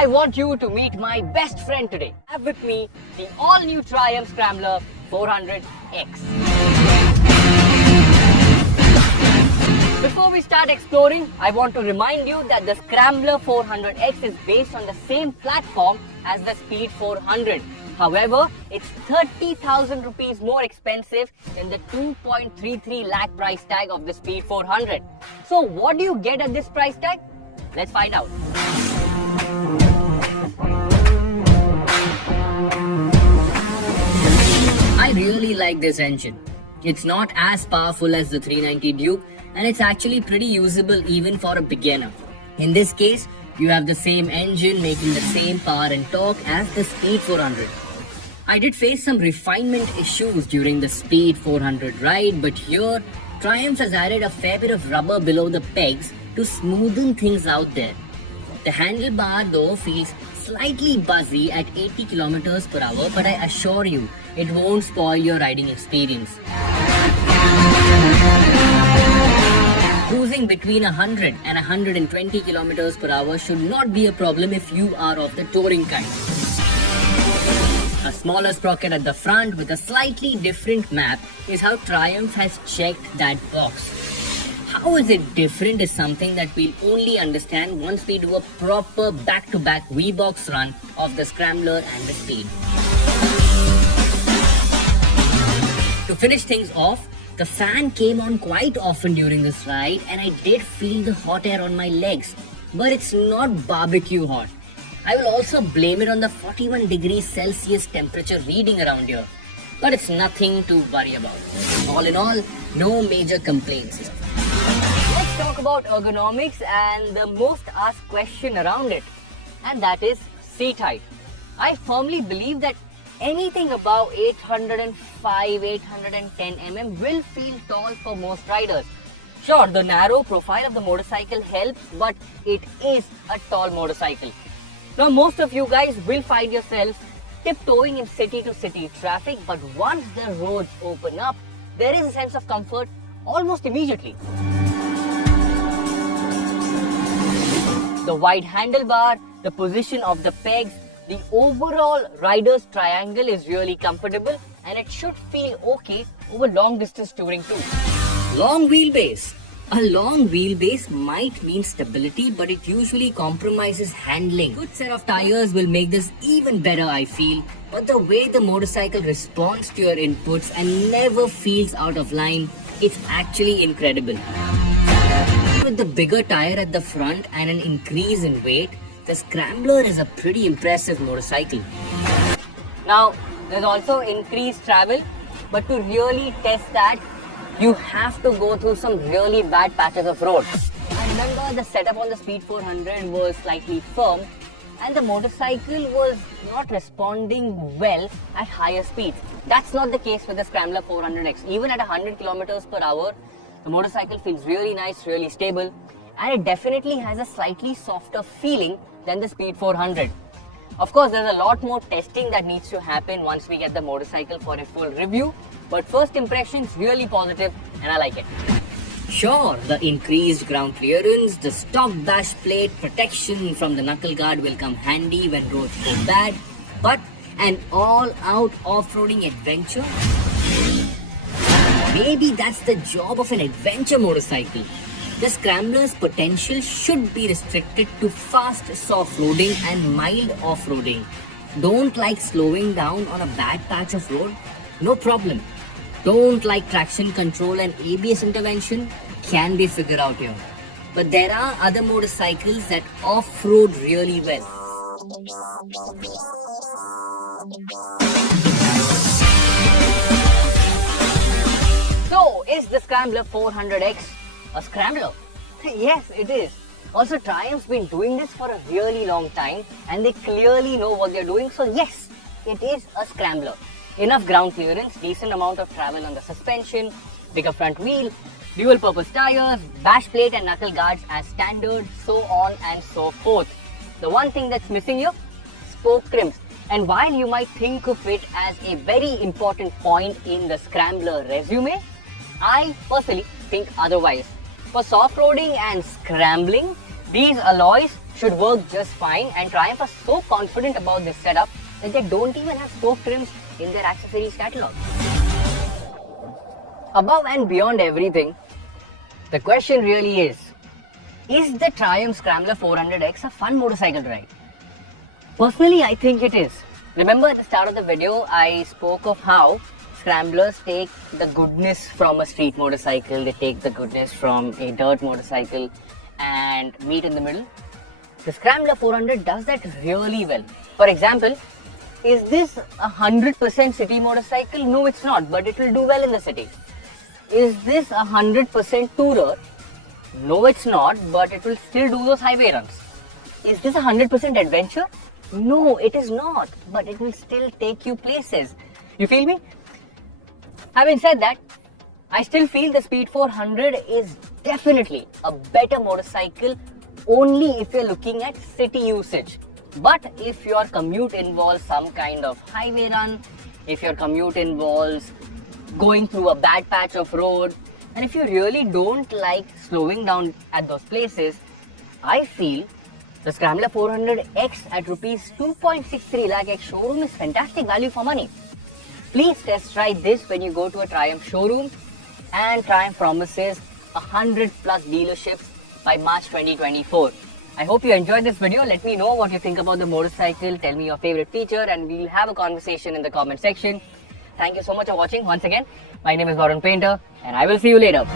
I want you to meet my best friend today. I have with me the all-new Triumph Scrambler 400X. Before we start exploring, I want to remind you that the Scrambler 400X is based on the same platform as the Speed 400. However, it's 30,000 rupees more expensive than the 2.33 lakh price tag of the Speed 400. So what do you get at this price tag? Let's find out. I really like this engine. It's not as powerful as the 390 Duke, and it's actually pretty usable even for a beginner. In this case, you have the same engine making the same power and torque as the Speed 400. I did face some refinement issues during the Speed 400 ride, but here Triumph has added a fair bit of rubber below the pegs to smoothen things out there. The handlebar though feels slightly buzzy at 80 kilometers per hour, but I assure you, it won't spoil your riding experience. Cruising between 100 and 120 kilometers per hour should not be a problem if you are of the touring kind. A smaller sprocket at the front with a slightly different map is how Triumph has checked that box. How is it different is something that we'll only understand once we do a proper back-to-back V-box run of the Scrambler and the Speed. To finish things off, the fan came on quite often during this ride and I did feel the hot air on my legs, but it's not barbecue hot. I will also blame it on the 41 degrees Celsius temperature reading around here, but it's nothing to worry about. All in all, no major complaints. Let's talk about ergonomics and the most asked question around it, and that is seat height. I firmly believe that anything above 805, 810 mm will feel tall for most riders. Sure, the narrow profile of the motorcycle helps, but it is a tall motorcycle. Now, most of you guys will find yourselves tiptoeing in city-to-city traffic, but once the roads open up, there is a sense of comfort almost immediately. The wide handlebar, the position of the pegs, the overall rider's triangle is really comfortable and it should feel okay over long distance touring too. Long wheelbase. A long wheelbase might mean stability, but it usually compromises handling. Good set of tires will make this even better, I feel, but the way the motorcycle responds to your inputs and never feels out of line, it's actually incredible. With the bigger tire at the front and an increase in weight, the Scrambler is a pretty impressive motorcycle. Now, there's also increased travel, but to really test that, you have to go through some really bad patches of road. I remember the setup on the Speed 400 was slightly firm and the motorcycle was not responding well at higher speeds. That's not the case with the Scrambler 400X. Even at 100 kilometers per hour, the motorcycle feels really nice, really stable, and it definitely has a slightly softer feeling than the Speed 400. Of course, there's a lot more testing that needs to happen once we get the motorcycle for a full review, but first impressions really positive and I like it. Sure, the increased ground clearance, the stock dash plate protection from the knuckle guard will come handy when roads go bad, but an all-out off-roading adventure? Maybe that's the job of an adventure motorcycle. The Scrambler's potential should be restricted to fast soft-roading and mild off-roading. Don't like slowing down on a bad patch of road? No problem. Don't like traction control and ABS intervention? Can be figured out here. But there are other motorcycles that off-road really well. So, is the Scrambler 400X a scrambler? Yes, it is. Also, Triumph's been doing this for a really long time and they clearly know what they're doing. So yes, it is a scrambler. Enough ground clearance, decent amount of travel on the suspension, bigger front wheel, dual purpose tires, bash plate and knuckle guards as standard, so on and so forth. The one thing that's missing here, spoke trims. And while you might think of it as a very important point in the Scrambler resume, I personally think otherwise. For soft-roading and scrambling, These alloys should work just fine, and Triumph are so confident about this setup that they don't even have spoke trims in their accessories catalog. Above and beyond everything, the question really is the Triumph Scrambler 400X a fun motorcycle to ride? Personally, I think it is. Remember at the start of the video, I spoke of how Scramblers take the goodness from a street motorcycle, they take the goodness from a dirt motorcycle and meet in the middle. The Scrambler 400 does that really well. For example, is this a 100% city motorcycle? No, it's not, but it will do well in the city. Is this a 100% tourer? No, it's not, but it will still do those highway runs. Is this a 100% adventure? No, it is not, but it will still take you places. You feel me? Having said that, I still feel the Speed 400 is definitely a better motorcycle only if you're looking at city usage. But if your commute involves some kind of highway run, if your commute involves going through a bad patch of road, and if you really don't like slowing down at those places, I feel the Scrambler 400X at rupees 2.63 lakh X showroom is fantastic value for money. Please test ride this when you go to a Triumph showroom, and Triumph promises 100 plus dealerships by March 2024. I hope you enjoyed this video. Let me know what you think about the motorcycle. Tell me your favorite feature and we'll have a conversation in the comment section. Thank you so much for watching once again. My name is Varun Painter and I will see you later.